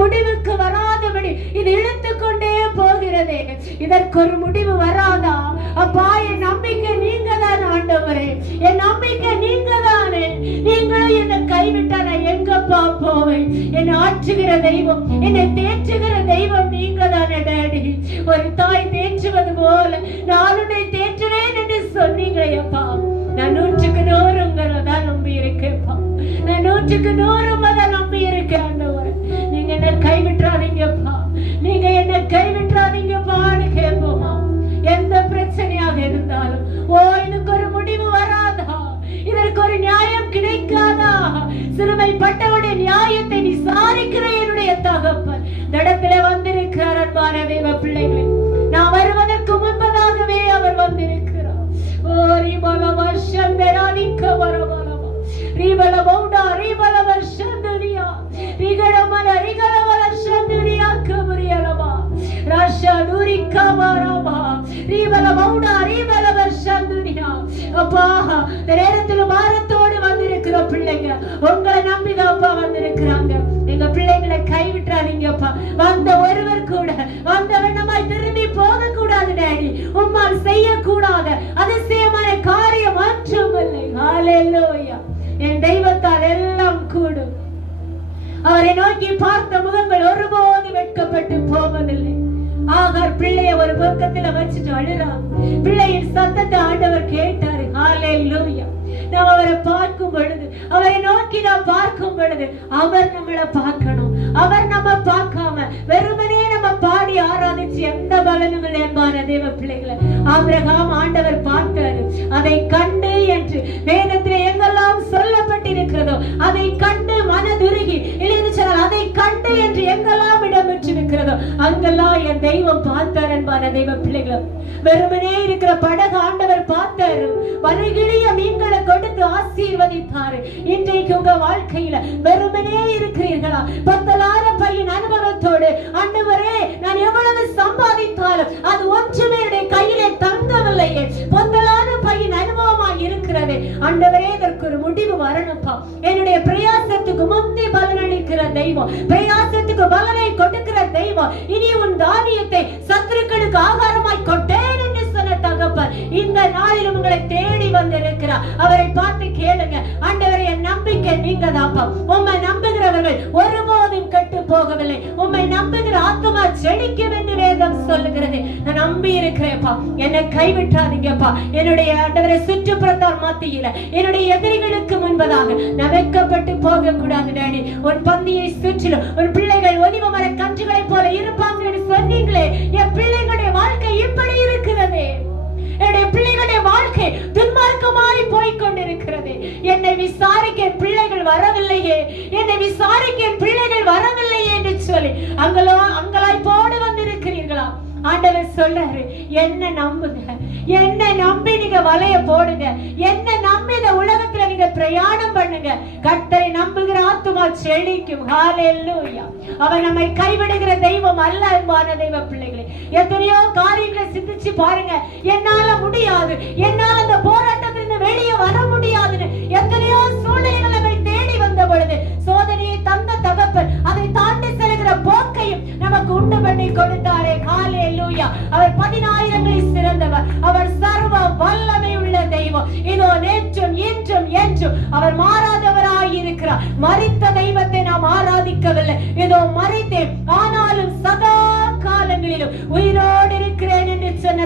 முடிவுக்கு வராதபடி இது இழுத்து கொண்டே போகிறதே. இதற்கு ஒரு முடிவு வராதா? அப்பா என் நம்பிக்கை நீங்க தான் ஆண்டவரே. என் நம்பிக்கை நீங்க தானே நீங்களும் என்னை கைவிட்டா நான் எங்கப்பா போவேன்? என்னை ஆற்றுகிற தெய்வம் என்னை தேற்றுகிற தெய்வம் நீங்க தானே டேடி. ஒரு தாய் தேற்றுவது போல நான் உன்னை தேற்றுவேன் என்று சொன்னீங்களேப்பா நான் நூற்றுக்கு நூறு மத நம்பி இருக்கேன் ஆண்டவர். நீங்க என்ன கைவிட்டுறாதீங்கப்பா. நீங்க என்ன கைவிட்டுறாதீங்கப்பான்னு கேட்போமா? எந்த பிரச்சனையாக இருந்தாலும் ஓ இதுக்கு ஒரு முடிவு வராதா? இதற்கு ஒரு நியாயம் கிடைக்காதா? சிறுமைப்பட்டவனுடைய நியாயத்தை விசாரிக்கிற என்னுடைய தகப்பன். தடத்துல வந்திருக்கிறார் அன்பான தேவ பிள்ளைகளை. நான் வருவதற்கு முன்பதாகவே அவர் வந்திருக்கிறார். ஓ ரிபல வருஷம் பெறாதிக்க வரவலமா ரிபல பௌடா ரிபல வருஷம் துனியா ராஷா நூரிக்கா வரமா ரிபல பௌடா ரிபல வருஷம் துனியா அப்பா வந்திருக்கிற பிள்ளைங்க உங்களை நம்பிதான் அப்பா வந்திருக்கிறாங்க. எங்க பிள்ளைங்களை கைவிட்டுறாதீங்கப்பா. வந்த ஒருவர் கூட வந்த நம்ம திரும்பி போக கூடாது டேடி. உம்மால் செய்யக்கூடாத. அதிசயமான அவரை நோக்கி பார்த்த முகங்கள் ஒருபோது வெட்கப்பட்டு போவதில்லை. ஆகார் பிள்ளைய ஒரு பக்கத்துல வச்சுட்டு அழுறான். பிள்ளையின் சத்தத்தை ஆண்டவர் கேட்டாரு. ஹalleluya. நாம் அவரை பார்க்கும் பொழுது அவரை நோக்கி நாம் பார்க்கும் பொழுது அவர் நம்மளை பார்க்கணும். அவர் நம்ம பார்க்காம வெறுமை பாடி ஆராதிச்சு எந்த பலனும் இல்லை என்பான தேவ பிள்ளைகளை ஆபிரகாம் ஆண்டவர் பார்த்தாரு. அதை கண்டு என்று வேதத்தில் எங்கெல்லாம் சொல்லப்பட்டிருக்கிறதோ அதை கண்டு மனதுருகி இல்லைன்னு சொன்னால் அதை கண்டு என்று எங்கெல்லாம் இடம்பெற்றிருக்கிறதோ அங்கெல்லாம் என் தெய்வம் பார்த்தார் என்பான தெய்வ பிள்ளைகளை. வெறுமனே இருக்கிற படகு ஆண்டவர் பார்த்தாரு. வருகிழிய மீன்களை கொடுத்து ஆசீர்வதித்தாரு இன்றைக்கு உங்க வாழ்க்கையில வெறுமனே இருக்கிறீர்களா? பத்தலார பையன் அனுபவத்தோடு ஆண்டவரே நான் நம்பிக்கை உம்மை நம்புகிறவர்கள் ஒருபோதும் கெட்டு போகவில்லை உம்மை நம்புகிற ஆத்மா செழிக்கும் என்று வேதம் சொல்லுகிறது. நான் நம்பி இருக்கிறேன்ப்பா என்னை கைவிட்டாதீங்கப்பா. என்னுடைய ஆண்டவரை சுற்றுப்புறத்தால் மத்தியில என்னுடைய எதிரிகளுக்கு முன்பதாக நான் வெட்கப்பட்டு போக கூடாது டேடி. உன் பந்தியை சுற்றிலும் உன் பிள்ளைகள் ஒலிவ மர கன்றுகளை போல இருப்பாங்க என்று சொன்னீங்களே. என் பிள்ளைகளுடைய வாழ்க்கை துன்மார்க்கமாய் போய் கொண்டிருக்கிறது என்னை விசாரிக்க பிள்ளைகள் வரவில்லையே. என்னை விசாரிக்க பிள்ளைகள் வரவில்லையே என்று சொல்லி அங்கலோ அங்கலாய் போடு வந்திருக்கிறீர்களா? ஆண்டவர் சொல்றாரு என்ன நம்புங்க. என்ன நம்பி நீங்க வலைய போடுங்க. என்ன நம்பி இந்த உலகத்துல நீங்க பிரயாணம் பண்ணுங்க. கர்த்தரை நம்புகிற ஆத்துமா செழிக்கும். அவன் அவர் நம்மை கைவிடுகிற தெய்வம் அல்ல அன்பான தெய்வ பிள்ளைகள். எத்தனையோ காரியங்களை சிந்திச்சு பாருங்க. என்னால முடியாது. என்னால அந்த போராட்டத்திலிருந்து வெளியே வர முடியாதுன்னு எத்தனையோ சூழ்நிலைகள் நம்மை தேடி வந்த பொழுது சோதனையை தந்த தகப்பன் அதை தாண்டி செல்கிற போக்கையும் நமக்கு உண்டு பண்ணி கொடுத்தாரே. காலே லூயா அவர் பதினாயிரங்களில் சிறந்தவர். அவர் சர்வ வல்லமை உள்ள தெய்வம். இதோ நேற்றும் இன்றும் என்றும் அவர் மாறாதவராய் இருக்கிறார் மறித்த தெய்வத்தை நாம் ஆராதிக்கவில்லை. இதோ மறித்தேன்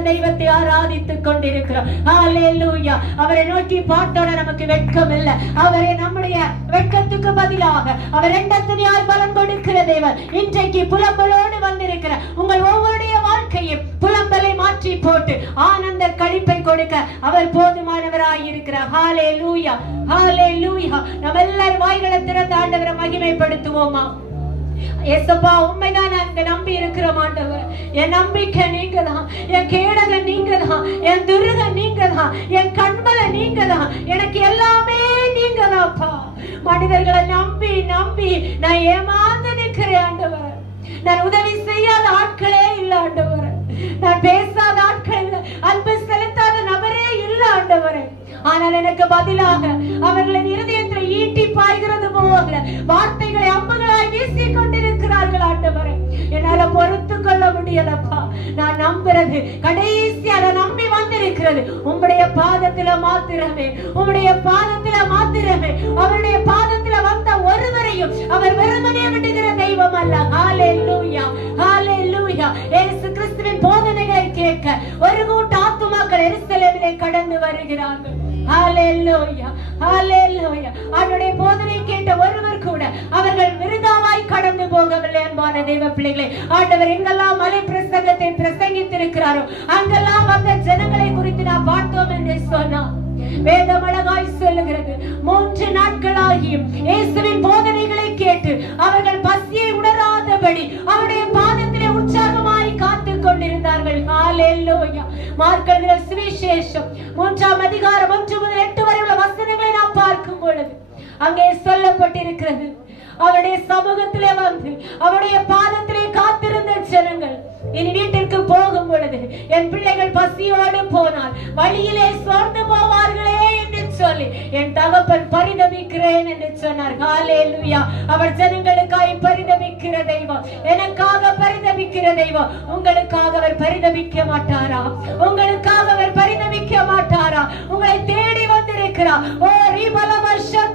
என்று தெய்வத்தை ஆராதித்துக் கொண்டிருக்கிறோம். ஹalleluya. அவரை நோக்கி பார்த்தோட நமக்கு வெட்கம் இல்லை அவரே நம்முடைய வெட்கத்துக்கு பதிலாக அவர் எண்டத்தனையாய் பலன் கொடுக்கிற தேவன் இன்றைக்கு புலம்பலோடு வந்திருக்கிற உங்கள் ஒவ்வொருடைய வாழ்க்கையும் புலம்பலை மாற்றி போட்டு ஆனந்த கழிப்பை கொடுக்க அவர் போதுமானவராய் இருக்கிறார். ஹalleluya. ஹalleluya. நம்ம எல்லாரும் வாய்களை திறந்து ஆண்டவரை மகிமைப்படுத்துவோமா? ஏசப்பா உண்மைதான் நாங்க நம்பி இருக்கிற மாட்டவர். என் நம்பிக்கை நீங்க தான் என் கேடக நீங்க தான் என் துருக நீங்க தான் என் கண்மலை நீங்க தான் எனக்கு எல்லாமே நீங்க தான்ப்பா மனிதர்களை நம்பி நம்பி நான் ஏமாந்து நிற்கிறேன் ஆண்டவர். நான் உதவி செய்யாத ஆட்களே இல்ல ஆண்டவர். நான் பேசாத ஆட்கள் இல்ல. அன்பு செலுத்தாத நபரே இல்ல ஆண்டவர். ஆனால் எனக்கு பதிலாக அவர்களின் வார்த்தைகளை அம்புகளாய் வீசி கொண்டிருக்கிறார்கள் வார்த்தைகளை என்னால பொறுத்து கொள்ள முடியலப்பா. நான் நம்புறது கடைசி அதை நம்பி வந்திருக்கிறது. உங்களுடைய பாதத்துல மாத்திரமே. உங்களுடைய பாதத்துல மாத்திரமே. அவருடைய பாதத்துல வந்த ஒருவரையும் அவர் வெறுமனே விடுகிற தெய்வம் அல்ல. ஹாலே லூயா ஹாலே லூயா ஏசு கிறிஸ்துவின் போதனைகளை கேட்க ஒரு கூட்ட ஆத்துமாக்கள் எருசலேமிலே கடந்து வருகிறார்கள். ஹாலே லூயா அவருடைய போதனை கேட்ட ஒருவர் கூட அவர்கள் விருதாவாய் கடந்து போகவில்லை அன்பான தெய்வ பிள்ளைகளை. ஆண்டவர் எங்கெல்லாம் மலை பிரசங்கத்தை பிரசங்கித்திருக்கிறாரோ அங்கெல்லாம் அந்த ஜனங்களை குறித்து நான் பார்த்தோம் என்று சொன்னார். வேதம் அழகாய் சொல்லுகிறது. மூன்று நாட்களாகியும் இயேசுவின் போதனைகளை கேட்டு அவர்கள் பசியை உணராதபடி அவருடைய பாதத்திலே உற்சாகமாய் காத்து கொண்டிருந்தார்கள். ஹalleluya மார்க் சுவிசேஷம் மூன்றாம் அதிகாரம் ஒன்று முதல் எட்டு வரை உள்ள வசனங்களை பொழுது அங்கே சொல்லப்பட்டிருக்கிறது அவருடைய சமூகத்திலே வந்து அவருடைய பாதத்திலே காத்திருந்த ஜனங்கள் இனி வீட்டிற்கு போகும் பொழுது என் பிள்ளைகள் பசியோடு போனால் வழியிலே சோர்ந்து போவார்களே சொல்லி என் தகப்பன் பரிதபிக்கிறேன் என்று சொன்னார். ஹalleluya. அவர் ஜனங்களுக்காய் பரிதபிக்கிற தெய்வம். எனக்காக பரிதபிக்கிற தெய்வம். உங்களுக்காக அவர் பரிதபிக்க மாட்டாரா? உங்களுக்காக அவர் பரிதபிக்க மாட்டாரா? உங்களை தேடி வந்திருக்கிறார். ஓ ரீபல வருஷம்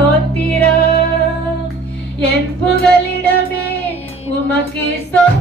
ஸ்தோத்திரம். என் புகலிடமே உமக்கு ஸ்தோத்திரம்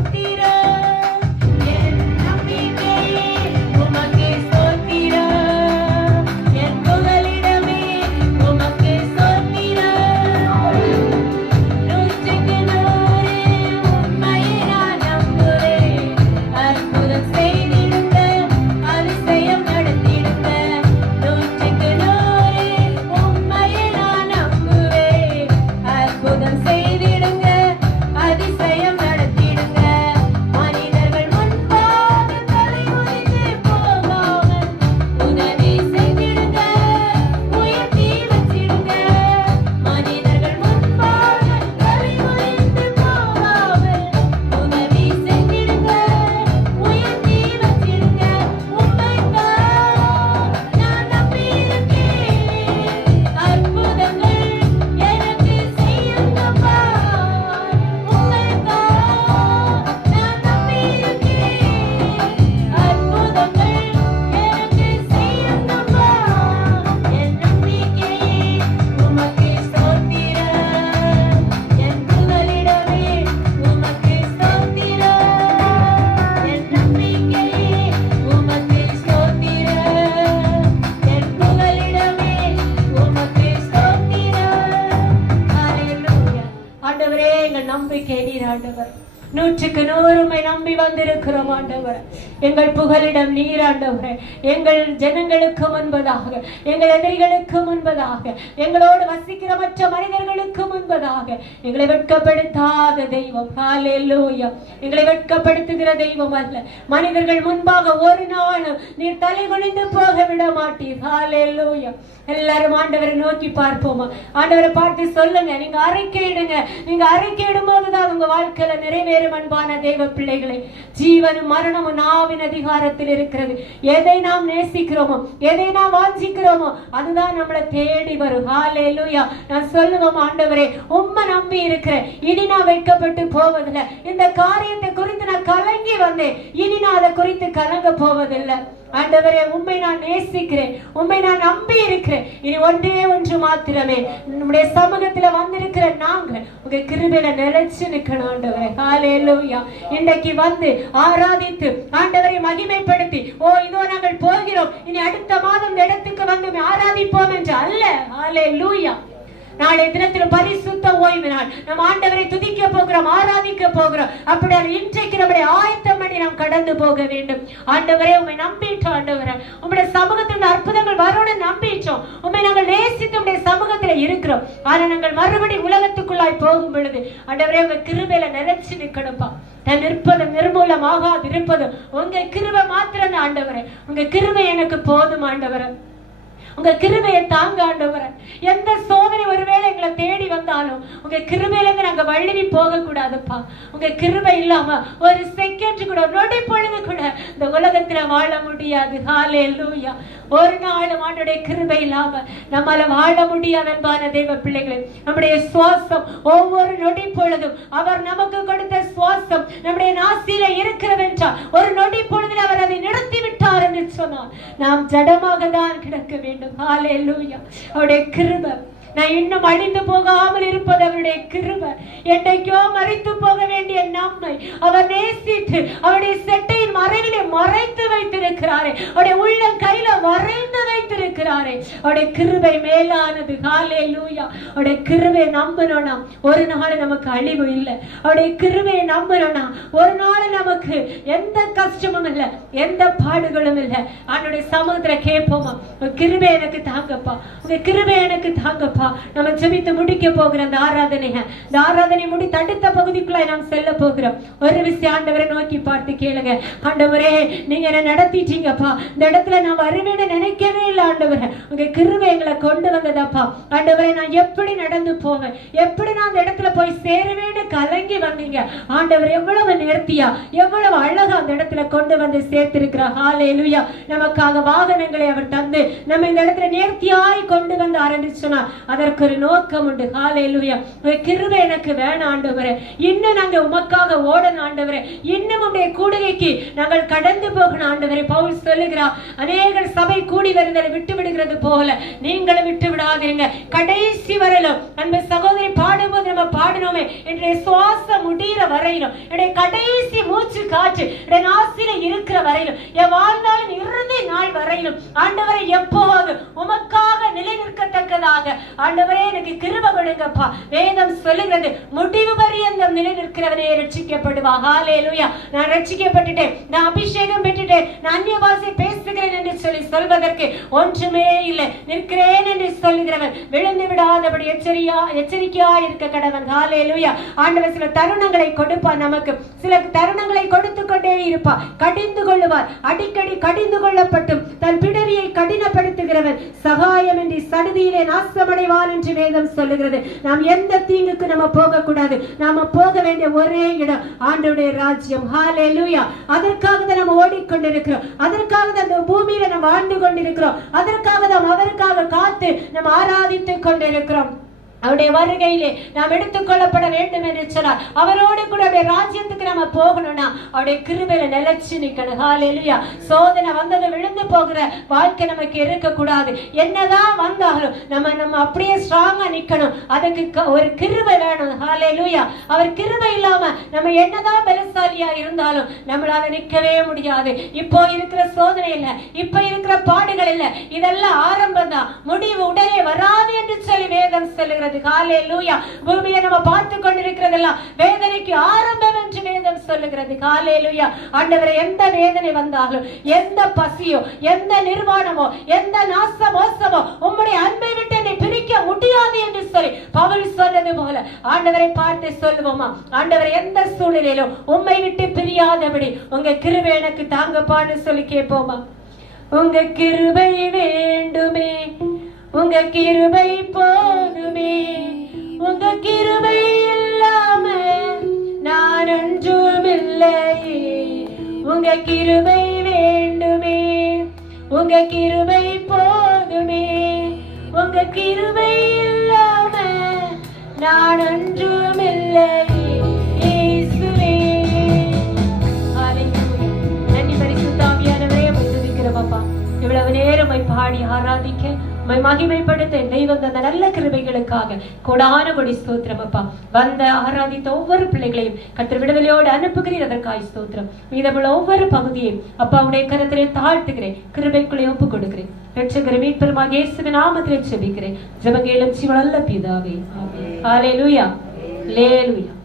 நூற்றுக்கு நூறுமை நம்பி வந்திருக்கிறோம் ஆண்டவர். எங்கள் புகலிடம் நீர் ஆண்டவரே. எங்கள் ஜனங்களுக்கு முன்பதாக எங்கள் எதிரிகளுக்கு முன்பதாக எங்களோடு வசிக்கிற மற்ற மனிதர்களுக்கு முன்பதாக எங்களை வெட்கப்படுத்தாத தெய்வம். ஹalleluya. எங்களை வெட்கப்படுத்துகிற தெய்வம் அல்ல. மனிதர்கள் முன்பாக ஒரு நாளும் நீர் தலை குனிந்து போக விட மாட்டீர். ஹalleluya. எல்லாரும் ஆண்டவரை நோக்கி பார்ப்போமா? ஆண்டவரை பார்த்து சொல்லுங்க. நீங்க அறிக்கையிடுங்க நீங்க அறிக்கையிடும் போதுதான் உங்க வாழ்க்கையில நிறைவேறும் அன்பான தெய்வ பிள்ளைகளை ஜீவனும் மரணமும் நாவின் அதிகாரத்தில் இருக்கிறது. எதை நாம் நேசிக்கிறோமோ எதை நாம் வாஞ்சிக்கிறோமோ அதுதான் நம்மளை தேடி வரும். ஹalleluya நான் சொல்லுவோம் ஆண்டவரே உம்மை நம்பி இருக்கிறேன் இனி நான் வைக்கப்பட்டு போவதில்லை. இந்த காரியத்தை குறித்து நான் கலங்கி வந்தேன். இனி நான் அதை குறித்து கலங்க போவதில்லை. ஆண்டவரே உண்மை நான் நேசிக்கிறேன். உண்மை நான் நம்பி இருக்கிறேன் இனி ஒன்றே ஒன்று மாத்திரமே. நம்முடைய சமூகத்துல வந்திருக்கிற நாங்க உங்க கிருபையில நிலைச்சு நிக்கணும் ஆண்டவரே. லூயா இன்றைக்கு வந்து ஆராதித்து ஆண்டவரை மகிமைப்படுத்தி ஓ இதோ நாங்கள் போகிறோம். இனி அடுத்த மாதம் இந்த இடத்துக்கு வந்து ஆராதிப்போம் என்று அல்ல. ஹalleluya நாளை தினத்தில் பரிசுத்த ஓய்வு நாள் நம் ஆண்டவரை துதிக்க போகிறோம் ஆராதிக்க போகிறோம். அப்படியால் இன்றைக்கு நம்முடைய ஆயத்தம் பண்ணி நாம் கடந்து போக வேண்டும். ஆண்டவரே உண்மை நம்பிட்டோம் ஆண்டவரே. உங்களுடைய சமூகத்தில் அற்புதங்கள் வரும்னு நம்பிட்டோம் உண்மை நாங்கள் நேசித்து உடைய சமூகத்துல இருக்கிறோம். ஆனால் நாங்கள் மறுபடி உலகத்துக்குள்ளாய் போகும் பொழுது ஆண்டவரே உங்க கிருபையில நினைச்சு நிக்கணும்ப்பா நான் நிற்பதும் நிர்மூலம் ஆகாது இருப்பது உங்க கிருபை மாத்திரம் ஆண்டவரே. உங்க கிருபை எனக்கு போதும் ஆண்டவரே. உங்க கிருபையை தாங்க ஆண்டவரே. எந்த நாங்கள் தேடி வந்தாலும் உங்க கிருபையிலேருந்து இருந்து வழுவி போகக்கூடாதுப்பா. உங்க கிருபை இல்லாம ஒரு செகண்ட் கூட நொடி பொழுது கூட இந்த உலகத்துல வாழ முடியாது. ஹாலே லூயா ஒரு நாளும் ஆண்டுடைய கிருபை இல்லாம நம்மால வாழ முடியாது அன்பான தெய்வ பிள்ளைகளே. நம்முடைய சுவாசம் ஒவ்வொரு நொடி பொழுதும் அவர் நமக்கு கொடுத்த சுவாசம் நம்முடைய நாசியில இருக்கிறதென்றால் ஒரு நொடி பொழுதில் அவர் அதை நிறுத்தி விட்டார் என்று சொன்னார் நாம் ஜடமாக தான் கிடக்க வேண்டும். ஹாலே லூயா அவருடைய கிருபை. நான் இன்னும் அழிந்து போகாமல் இருப்பது அவருடைய கிருப. என்னைக்கோ மறைத்து போக வேண்டிய நம்மை அவர் நேசித்து அவருடைய செட்டையின் மறைவிலே மறைத்து வைத்திருக்கிறாரே. அவருடைய உள்ளம் கையில மறைந்து வைத்திருக்கிறாரே. அவருடைய கிருபை மேலானது. காலே லூயா அவருடைய கிருபை நம்பணும்னா ஒரு நாள் நமக்கு அழிவு இல்லை. அவருடைய கிருபையை நம்பணும்னா ஒரு நாள் நமக்கு எந்த கஷ்டமும் இல்லை எந்த பாடுகளும் இல்லை. அவனுடைய சமூகத்துல கேட்போமா உங்க கிருபை எனக்கு தாங்கப்பா உங்க கிருபை எனக்கு தாங்கப்பா. நம்ம ஜெபித்து முடிக்க போகிற அந்த ஆராதனைய இந்த ஆராதனை முடி தடுத்த பகுதிக்குள்ள நாம் செல்ல போகிறோம். ஒரு விஷயம் ஆண்டவரை நோக்கி பார்த்து கேளுங்க. ஆண்டவரே நீங்க என்ன நடத்திட்டீங்கப்பா. இந்த இடத்துல நான் வருவேன்னு நினைக்கவே இல்லை ஆண்டவரே. உங்க கிருவை எங்களை கொண்டு வந்ததப்பா. ஆண்டவரே நான் எப்படி நடந்து போவேன்? எப்படி நான் அந்த இடத்துல போய் சேருவேன்னு கலங்கி வந்தீங்க? ஆண்டவர் எவ்வளவு நேர்த்தியா எவ்வளவு அழகா அந்த இடத்துல கொண்டு வந்து சேர்த்திருக்கிறார். ஹாலேலுயா நமக்காக வாகனங்களை அவர் தந்து நம்ம இந்த இடத்துல நேர்த்தியாய் கொண்டு வந்து ஆரம்பிச்சோன்னா அதற்கு ஒரு நோக்கம் உண்டு ஹாலேலுயா உங்க கிருபை எனக்கு வேணாம் ஆண்டவரே. இன்னும் நாங்க உமக்காக ஓடணும் ஆண்டவரே. இன்னும் உடைய கூடுகைக்கு நாங்கள் கடந்து போகணும் ஆண்டவரே. பவுல் சொல்லுகிறார் அநேகர் சபை கூடி வருதலை விட்டு விடுகிறது போல நீங்களும் விட்டு விடாதீங்க கடைசி வரலும் அன்பு சகோதரி பாடும்போது நம்ம பாடினோமே என்னுடைய சுவாசம் முடிகிற வரையிலும் என்னுடைய கடைசி மூச்சு காற்று என்னுடைய நாசில இருக்கிற வரையிலும் என் வாழ்நாளின் இறுதி நாள் வரையிலும் ஆண்டவரை எப்போது உமக்காக நிலை நிற்கத்தக்கதாக ஆண்டவரே எனக்கு கிருப கொடுங்கப்பா. வேதம் சொல்லுகிறது முடிவு பரியந்தம் நிலை நிற்கிறவனே ரட்சிக்கப்படுவா ஹalleluya. நான் ரட்சிக்கப்பட்டுட்டேன் நான் அபிஷேகம் பெற்றுட்டேன் நான் அந்நிய பாசை பேசுகிறேன் என்று சொல்லி சொல்வதற்கு ஒன்றுமே இல்லை. நிற்கிறேன் என்று சொல்லுகிறவன் விழுந்து விடாதபடி எச்சரியா எச்சரிக்கையா இருக்க கடவன். ஹalleluya. ஆண்டவர் சில தருணங்களை கொடுப்பா நமக்கு. சில தருணங்களை கொடுத்து கொண்டே இருப்பா கடிந்து கொள்ளுவார். அடிக்கடி கடிந்து கொள்ளப்பட்டும். தன் பிடரியை கடினப்படுத்துகிறவன். சகாயமின்றி சடுதியிலே நாசமடைவான் என்று வேதம் சொல்லுகிறது. நாம் எந்த தீங்குக்கு நம்ம போக கூடாது நாம போக வேண்டிய ஒரே இடம் ஆண்டவருடைய ராஜ்யம். லூயா அதற்காக தான் நம்ம ஓடிக்கொண்டிருக்கிறோம். அதற்காக தான் இந்த பூமியில நம்ம வாழ்ந்து கொண்டிருக்கிறோம். அதற்காக தான் அவருக்காக காத்து நம்ம ஆராதித்துக் கொண்டிருக்கிறோம். அவருடைய வருகையிலே நாம் எடுத்துக்கொள்ளப்பட வேண்டும் என்று சொன்னார். அவரோடு கூட அவருடைய ராஜ்யத்துக்கு நம்ம போகணும்னா அவருடைய கிருபையில நிலைச்சு நிக்கணும். ஹalleluya சோதனை வந்தது விழுந்து போகிற வாழ்க்கை நமக்கு இருக்க கூடாது என்னதான் வந்தாலும் நம்ம நம்ம அப்படியே ஸ்ட்ராங்கா நிக்கணும். அதுக்கு க- ஒரு கிருபை வேணும். ஹalleluya அவர் கிருபை இல்லாம நம்ம என்னதான் பலசாலியா இருந்தாலும் நம்மளால நிக்கவே முடியாது. இப்போ இருக்கிற சோதனை இல்ல. இப்ப இருக்கிற பாடுகள் இல்ல. இதெல்லாம் ஆரம்பம் தான் முடிவு உடனே வராது என்று சொல்லி வேதம் சொல்லுகிறது. ஹalleluya. பூமியில நம்ம பார்த்து கொண்டிருக்கிறதெல்லாம் வேதனைக்கு ஆரம்பம் என்று வேதம் சொல்லுகிறது. ஹalleluya. ஆண்டவரே எந்த வேதனை வந்தாலும் எந்த பசியோ எந்த நிர்வாணமோ எந்த நாச மோசமோ உம்முடைய அன்பை விட்டு என்னை பிரிக்க முடியாது என்று சொல்லி பவுல் சொன்னது போல ஆண்டவரை பார்த்து சொல்லுவோமா? ஆண்டவரை எந்த சூழ்நிலையிலும் உம்மை விட்டு பிரியாதபடி உங்க கிருவை எனக்கு தாங்கப்பான்னு சொல்லி கேட்போமா? உங்க கிருபை வேண்டுமே. உங்க கிருபை போதுமே. உங்க கிருபை இல்லாம நான் ஒன்றும் இல்லையே உங்க கிருபை வேண்டுமே உங்க கிருபை போதுமே உங்க கிருபை இல்லாம நான் ஒன்றும் இல்லையே இவ்வளவு நேரம் பாடி ஆராதிக்க உம்மை மகிமைப்படுத்த என் தெய்வம் தந்த நல்ல கிருபைகளுக்காக கொடான கொடி ஸ்தோத்திரம் அப்பா. வந்த ஆராதித்த ஒவ்வொரு பிள்ளைகளையும் கத்தர் விடுதலையோடு அனுப்புகிறீர் அதற்காய் ஸ்தோத்திரம். மீதமுள்ள ஒவ்வொரு பகுதியையும் அப்பா உடைய கரத்திலே தாழ்த்துகிறேன். கிருபைக்குள்ளே ஒப்பு கொடுக்கிறேன் ரட்சகர மீட்பெருமாக இயேசுவின் நாமத்திலே ஜெபிக்கிறேன். ஜெபங்கேலும் சிவனல்ல பிதாவே. ஹalleluya. ஹalleluya